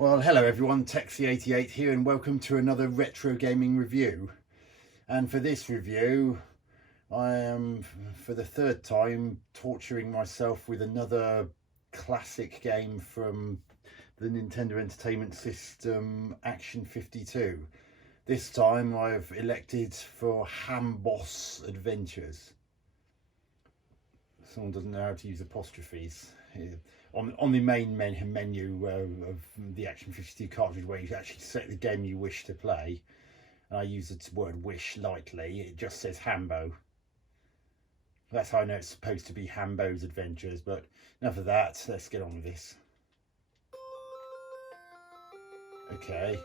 Well, hello everyone, Texie88 here and welcome to another retro gaming review. And for this review, I am, for the third time, torturing myself with another classic game from the Nintendo Entertainment System, Action 52. This time I've elected for Hambo's Adventures. Someone doesn't know how to use apostrophes. On the main menu of the Action 52 cartridge, where you actually select the game you wish to play, and I use the word wish lightly, it just says Hambo. That's how I know it's supposed to be Hambo's Adventures, but enough of that, let's get on with this. Okay.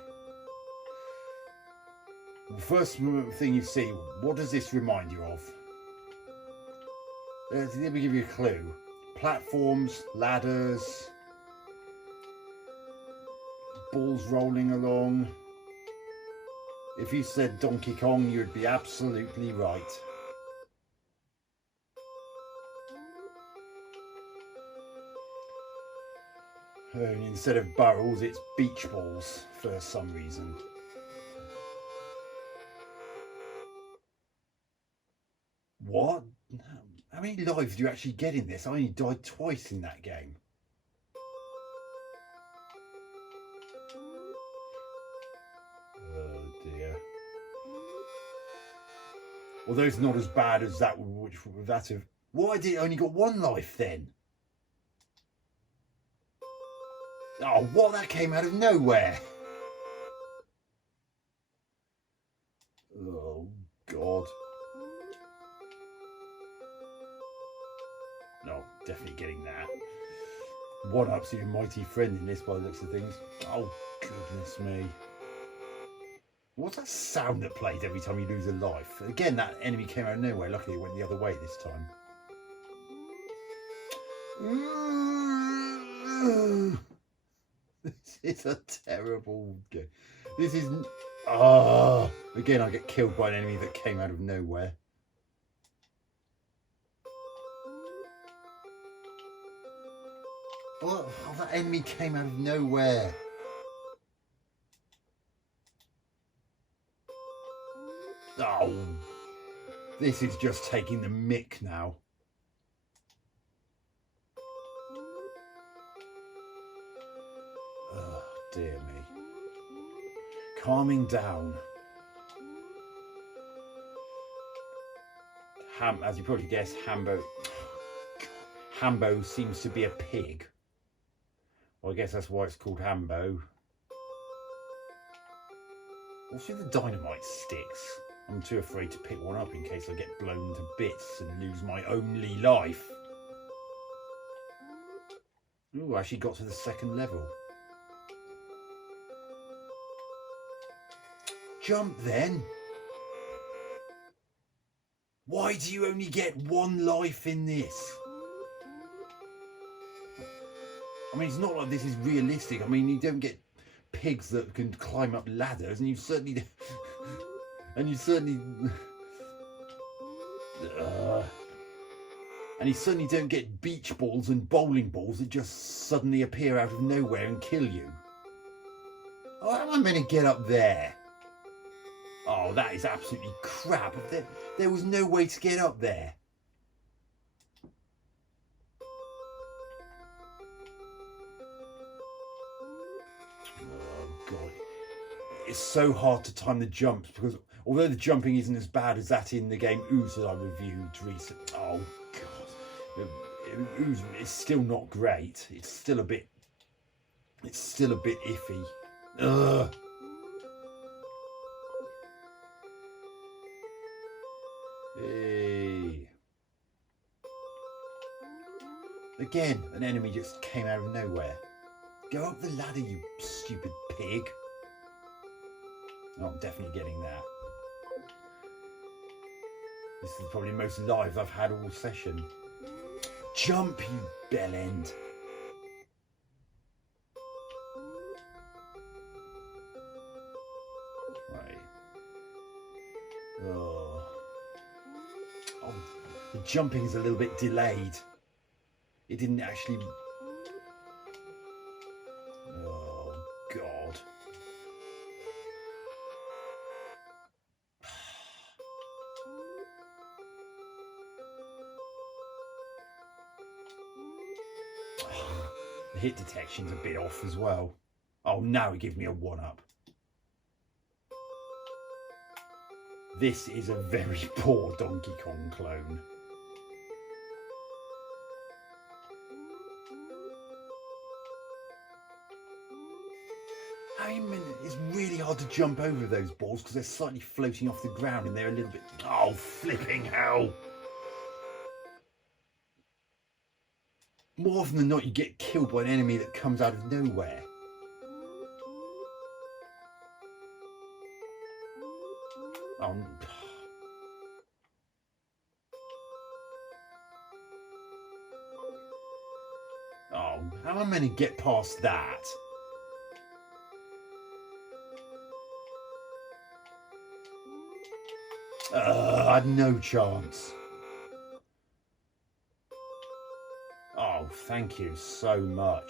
The first thing you see, what does this remind you of? Let me give you a clue. Platforms, ladders, balls rolling along. If you said Donkey Kong, you'd be absolutely right. And instead of barrels, it's beach balls for some reason. What? How many lives do you actually get in this? I only died twice in that game. Oh dear. Although it's not as bad as that of... Why did it only got one life then? Oh, what? That came out of nowhere. Oh God. No, definitely getting that. One ups your mighty friend in this by the looks of things. Oh, goodness me. What's that sound that plays every time you lose a life? Again, that enemy came out of nowhere. Luckily, it went the other way this time. This is a terrible game. This is... again, I get killed by an enemy that came out of nowhere. Oh, that enemy came out of nowhere. Oh, this is just taking the mick now. Oh, dear me. Calming down. As you probably guessed, Hambo seems to be a pig. Well, I guess that's why it's called Hambo. What's with the dynamite sticks? I'm too afraid to pick one up in case I get blown to bits and lose my only life. Ooh, I actually got to the second level. Jump then. Why do you only get one life in this? I mean, it's not like this is realistic. I mean, you don't get pigs that can climb up ladders, and you certainly and you certainly don't get beach balls and bowling balls that just suddenly appear out of nowhere and kill you. Oh, how am I meant to get up there? Oh, that is absolutely crap. There was no way to get up there. God, it's so hard to time the jumps because although the jumping isn't as bad as that in the game Ooze that I reviewed recently, oh God, Ooze is still not great. It's still a bit iffy. Ugh. Hey. Again, an enemy just came out of nowhere. Go up the ladder, you stupid pig. Oh, I'm definitely getting that. This is probably the most lives I've had all session. Jump, you bellend. Right. Oh, the jumping is a little bit delayed. It didn't actually... Oh, hit detection's a bit off as well. Oh, now it gives me a 1-up. This is a very poor Donkey Kong clone. I mean, it's really hard to jump over those balls because they're slightly floating off the ground and they're a little bit... Oh, flipping hell! More often than not, you get killed by an enemy that comes out of nowhere. Oh, how am I meant to get past that? I had no chance. Oh, thank you so much.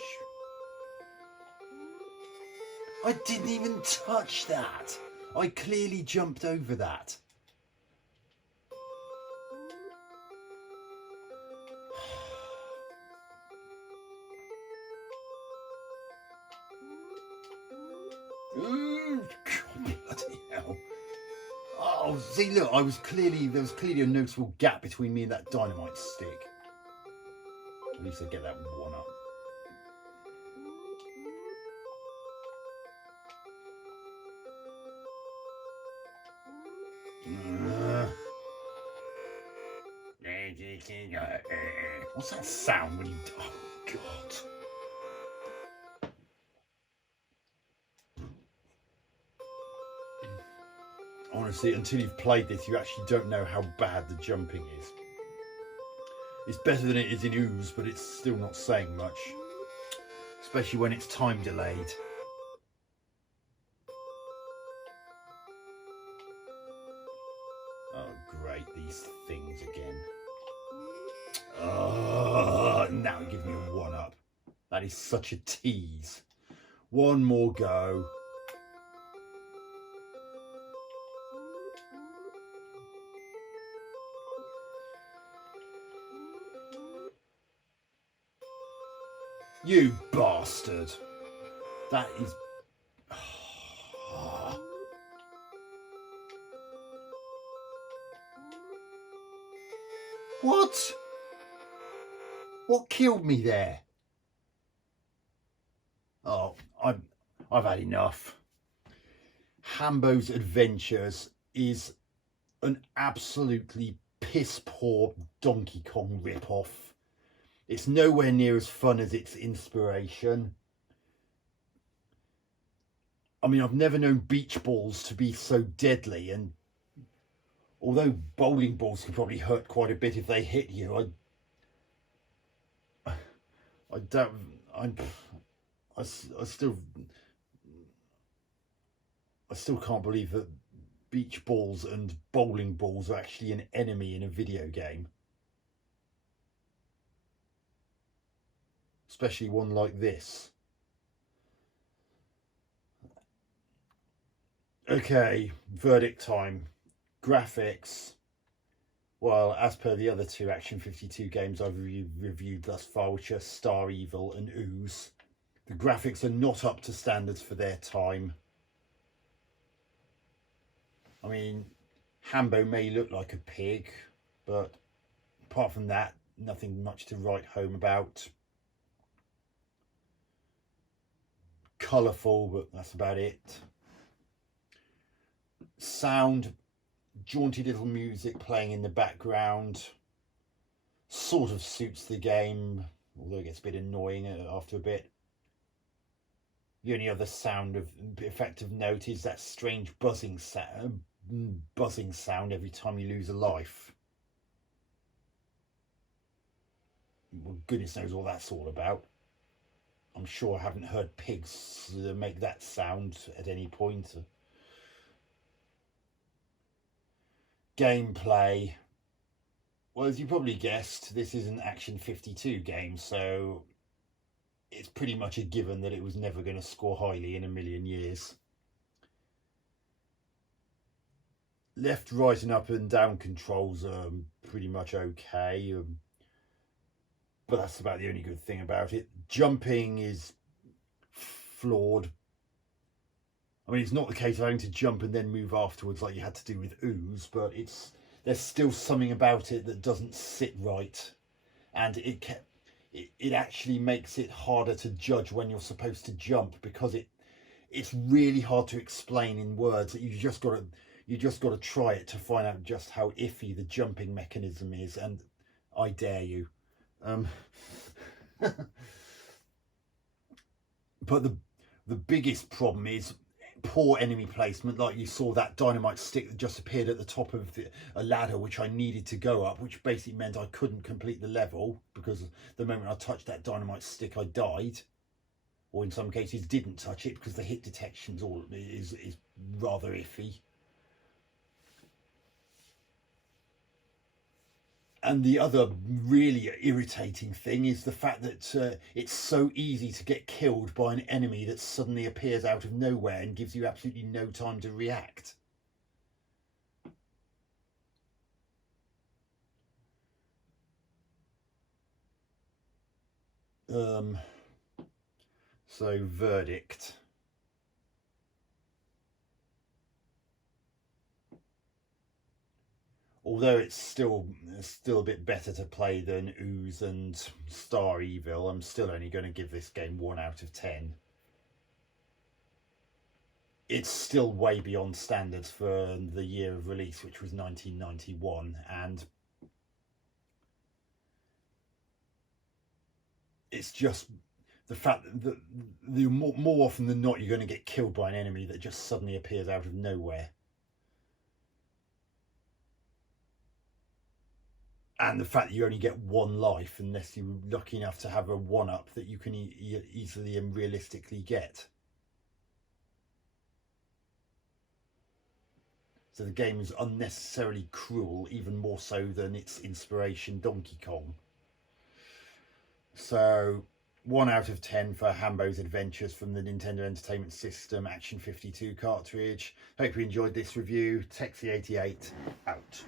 I didn't even touch that. I clearly jumped over that. Ooh, God, bloody hell. Oh, see, look, there was clearly a noticeable gap between me and that dynamite stick. At least I get that 1-up. What's that sound when you... Oh, God. Honestly, until you've played this, you actually don't know how bad the jumping is. It's better than it is in Ooze, but it's still not saying much. Especially when it's time delayed. Oh, great, these things again. Now it gives me a 1-up. That is such a tease. One more go. You bastard. That is... What? What killed me there? Oh, I've had enough. Hambo's Adventures is an absolutely piss poor Donkey Kong rip-off. It's nowhere near as fun as its inspiration. I mean, I've never known beach balls to be so deadly, and although bowling balls can probably hurt quite a bit if they hit you, I still can't believe that beach balls and bowling balls are actually an enemy in a video game. Especially one like this. Okay, verdict time. Graphics. Well, as per the other two Action 52 games I've reviewed thus far, which are Star Evil and Ooze, the graphics are not up to standards for their time. I mean, Hambo may look like a pig, but apart from that, nothing much to write home about. Colourful, but that's about it. Sound, jaunty little music playing in the background, sort of suits the game, although it gets a bit annoying after a bit. The only other effect of note is that strange buzzing sound every time you lose a life. Well, goodness knows what that's all about. I'm sure I haven't heard pigs make that sound at any point. Gameplay. Well, as you probably guessed, this is an Action 52 game, so it's pretty much a given that it was never going to score highly in a million years. Left, right and up and down controls are pretty much okay. But that's about the only good thing about it. jumping is flawed. I mean, it's not the case of having to jump and then move afterwards like you had to do with Ooze, but there's still something about it that doesn't sit right, and it actually makes it harder to judge when you're supposed to jump, because it's really hard to explain in words. That you just got to try it to find out just how iffy the jumping mechanism is, and I dare you. But the biggest problem is poor enemy placement. Like you saw that dynamite stick that just appeared at the top of a ladder which I needed to go up, which basically meant I couldn't complete the level, because the moment I touched that dynamite stick I died, or in some cases didn't touch it because the hit detection's is rather iffy. And the other really irritating thing is the fact that it's so easy to get killed by an enemy that suddenly appears out of nowhere and gives you absolutely no time to react. So verdict. Although it's still a bit better to play than Ooze and Star Evil, I'm still only going to give this game 1 out of 10. It's still way beyond standards for the year of release, which was 1991, and it's just the fact that more often than not you're going to get killed by an enemy that just suddenly appears out of nowhere. And the fact that you only get 1 life unless you're lucky enough to have a 1-up that you can easily and realistically get. So the game is unnecessarily cruel, even more so than its inspiration Donkey Kong. So 1 out of 10 for Hambo's Adventures from the Nintendo Entertainment System Action 52 cartridge. Hope you enjoyed this review. Texie88 out.